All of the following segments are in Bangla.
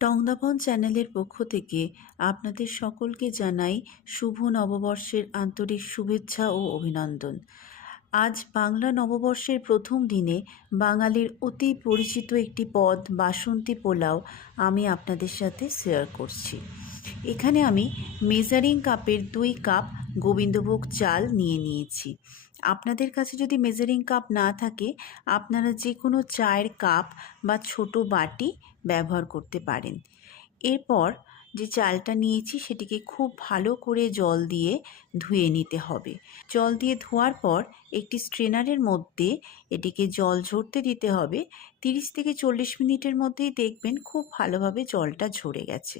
টংদাপন চ্যানেলের পক্ষ থেকে আপনাদের সকলকে জানাই শুভ নববর্ষের আন্তরিক শুভেচ্ছা ও অভিনন্দন। আজ বাংলা নববর্ষের প্রথম দিনে বাঙালির অতি পরিচিত একটি পদ বাসন্তী পোলাও আমি আপনাদের সাথে শেয়ার করছি। এখানে আমি মেজারিং কাপের 2 কাপ গোবিন্দভোগ চাল নিয়ে নিয়েছি। আপনাদের কাছে যদি মেজারিং কাপ না থাকে আপনারা যে কোনো চায়ের কাপ বা ছোট বাটি ব্যবহার করতে পারেন। এরপর যে চালটা নিয়েছি সেটিকে খুব ভালো করে জল দিয়ে ধুয়ে নিতে হবে। জল দিয়ে ধোয়ার পর একটি স্ট্রেনারের মধ্যে এটিকে জল ঝরতে দিতে হবে। 30 থেকে 40 মিনিটের মধ্যেই দেখবেন খুব ভালোভাবে জলটা ঝরে গেছে।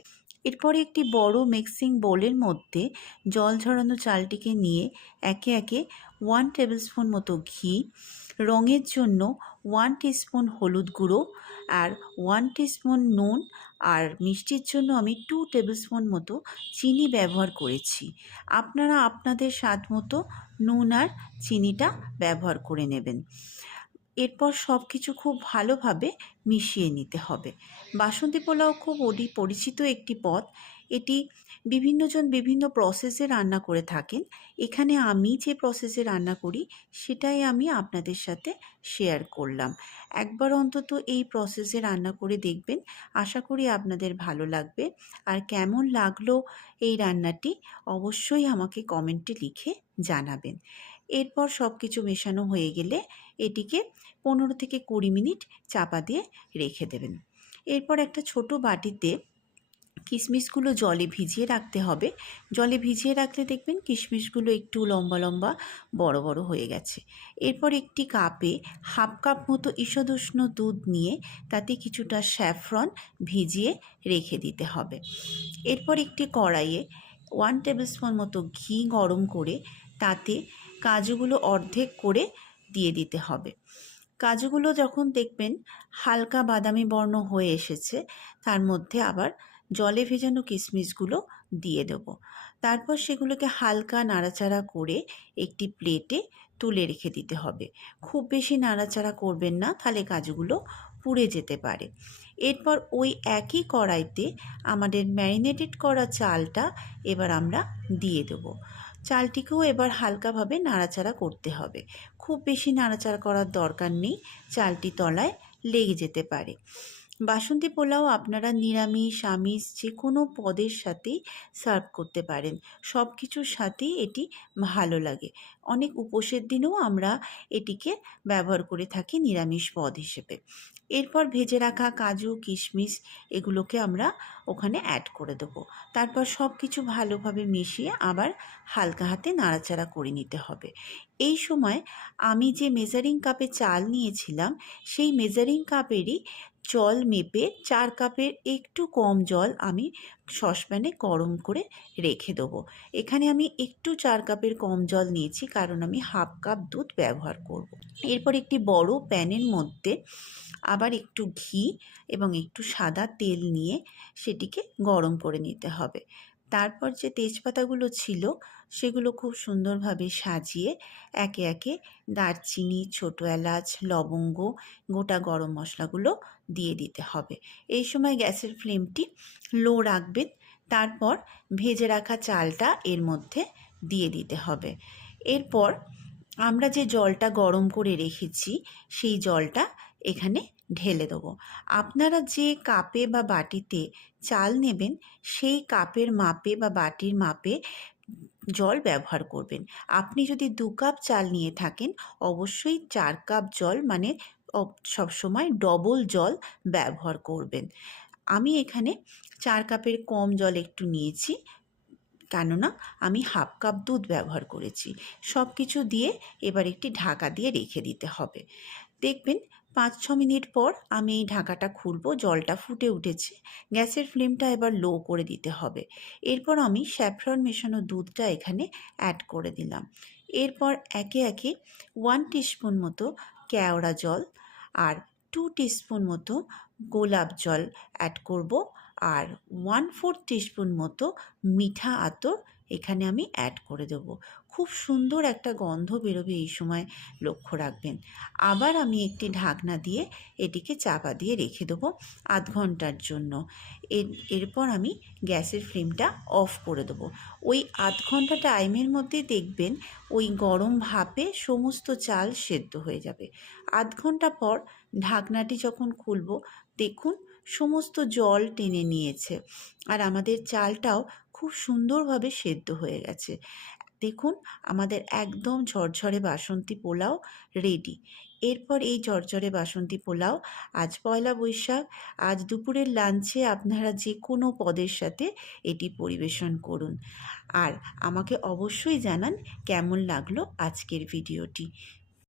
এরপরে একটি বড় মিক্সিং বোলের মধ্যে জল ঝরানো চালটিকে নিয়ে একে একে 1 টেবিলস্পুন মতো ঘি, রঙের জন্য 1 টিস্পুন হলুদ গুঁড়ো আর 1 টিস্পুন নুন, আর মিষ্টির জন্য আমি 2 টেবিলস্পুন মতো চিনি ব্যবহার করেছি। আপনারা আপনাদের স্বাদ মতো নুন আর চিনিটা ব্যবহার করে নেবেন। এরপর সব কিছু খুব ভালোভাবে মিশিয়ে নিতে হবে। বাসন্তী পোলাও খুব পরিচিত একটি পদ। এটি বিভিন্নজন বিভিন্ন প্রসেসে রান্না করে থাকেন। এখানে আমি যে প্রসেসে রান্না করি সেটাই আমি আপনাদের সাথে শেয়ার করলাম। একবার অন্তত এই প্রসেসে রান্না করে দেখবেন, আশা করি আপনাদের ভালো লাগবে। আর কেমন লাগলো এই রান্নাটি অবশ্যই আমাকে কমেন্টে লিখে জানাবেন। এরপর সব কিছু মেশানো হয়ে গেলে এটিকে 15 থেকে 20 মিনিট চাপা দিয়ে রেখে দেবেন। এরপর একটা ছোট বাটিতে কিশমিশগুলো জলে ভিজিয়ে রাখতে হবে। জলে ভিজিয়ে রাখলে দেখবেন কিশমিশগুলো একটু লম্বা লম্বা বড় বড় হয়ে গেছে। এরপর একটি কাপে 1/2 কাপ মতো ঈষদুষ্ণ দুধ নিয়ে তাতে কিছুটা স্যাফরন ভিজিয়ে রেখে দিতে হবে। এরপর একটি কড়াইয়ে 1 টেবিলস্পুন মতো ঘি গরম করে তাতে কাজুগুলো অর্ধেক করে দিয়ে দিতে হবে। কাজুগুলো যখন দেখবেন হালকা বাদামি বর্ণ হয়ে এসেছে, তার মধ্যে আবার জলে ভেজানো কিশমিশগুলো দিয়ে দেব। তারপর সেগুলোকে হালকা নাড়াচাড়া করে একটি প্লেটে তুলে রেখে দিতে হবে। খুব বেশি নাড়াচাড়া করবেন না, তাহলে কাজুগুলো পুড়ে যেতে পারে। এরপর ওই একই কড়াইতে আমাদের ম্যারিনেটেড করা চালটা এবার আমরা দিয়ে দেব। চালটিকেও এবার হালকাভাবে নাড়াচাড়া করতে হবে। খুব বেশি নাড়াচাড়া করার দরকার নেই, চালটি তলায় লেগে যেতে পারে। বাসন্তী পোলাও আপনারা নিরামিষ আমিষ যে কোনো পদের সাথেই সার্ভ করতে পারেন। সব কিছুর সাথেই এটি ভালো লাগে। অনেক উপোসের দিনেও আমরা এটিকে ব্যবহার করে থাকি নিরামিষ পদ হিসেবে। এরপর ভেজে রাখা কাজু কিশমিশ এগুলোকে আমরা ওখানে অ্যাড করে দেবো। তারপর সব কিছু ভালোভাবে মিশিয়ে আবার হালকা হাতে নাড়াচাড়া করে নিতে হবে। এই সময় আমি যে মেজারিং কাপে চাল নিয়েছিলাম সেই মেজারিং কাপেরই জল মেপে 4 কাপের একটু কম জল আমি সসপ্যানে গরম করে রেখে দেবো। এখানে আমি একটু 4 কাপের কম জল নিয়েছি, কারণ আমি 1/2 কাপ দুধ ব্যবহার করব। এরপর একটি বড় প্যানের মধ্যে আবার একটু ঘি এবং একটু সাদা তেল নিয়ে সেটিকে গরম করে নিতে হবে। তারপর যে তেজপাতাগুলো ছিল সেগুলো খুব সুন্দরভাবে সাজিয়ে একে একে দারচিনি, ছোটো এলাচ, লবঙ্গ, গোটা গরম মশলাগুলো দিয়ে দিতে হবে। এই সময় গ্যাসের ফ্লেমটি লো রাখবেন। তারপর ভেজে রাখা চালটা এর মধ্যে দিয়ে দিতে হবে। এরপর আমরা যে জলটা গরম করে রেখেছি সেই জলটা এখানে ঢেলে দেবো। আপনারা যে কাপে বা বাটিতে চাল নেবেন সেই কাপের মাপে বা বাটির মাপে জল ব্যবহার করবেন। আপনি যদি 2 কাপ চাল নিয়ে থাকেন অবশ্যই 4 কাপ জল মানে সবসময় ডবল জল ব্যবহার করবেন। আমি এখানে 4 কাপের কম জল একটু নিয়েছি, কেননা আমি 1/2 কাপ দুধ ব্যবহার করেছি। সব কিছু দিয়ে এবার একটি ঢাকা দিয়ে রেখে দিতে হবে। দেখবেন 5-6 মিনিট পর আমি এই ঢাকাটা খুলবো, জলটা ফুটে উঠেছে। গ্যাসের ফ্লেমটা এবার লো করে দিতে হবে। এরপর আমি স্যাফরন মেশানো দুধটা এখানে অ্যাড করে দিলাম। এরপর একে একে 1 টিস্পুন মতো কেওড়া জল আর 2 টিস্পুন মতো গোলাপ জল অ্যাড করব, আর 1/4 টিস্পুন মতো মিঠা আতর এখানে আমি অ্যাড করে দেবো। খুব সুন্দর একটা গন্ধ বেরোবে, এই সময় লক্ষ্য রাখবেন। আবার আমি একটি ঢাকনা দিয়ে এটিকে চাপা দিয়ে রেখে দেবো আধ ঘন্টার জন্য। এরপর আমি গ্যাসের ফ্লেমটা অফ করে দেবো। ওই আধ ঘন্টা টাইমের মধ্যে দেখবেন ওই গরম ভাপে সমস্ত চাল সেদ্ধ হয়ে যাবে। আধ ঘন্টা পর ঢাকনাটি যখন খুলব, দেখুন সমস্ত জল টেনে নিয়েছে আর আমাদের চালটাও খুব সুন্দরভাবে সেদ্ধ হয়ে গেছে। দেখুন আমাদের একদম ঝরঝরে বাসন্তী পোলাও রেডি। এরপর এই ঝরঝরে বাসন্তী পোলাও আজ পয়লা বৈশাখ, আজ দুপুরের লাঞ্চে আপনারা যে কোনো পদের সাথে এটি পরিবেশন করুন। আর আমাকে অবশ্যই জানান কেমন লাগলো আজকের ভিডিওটি।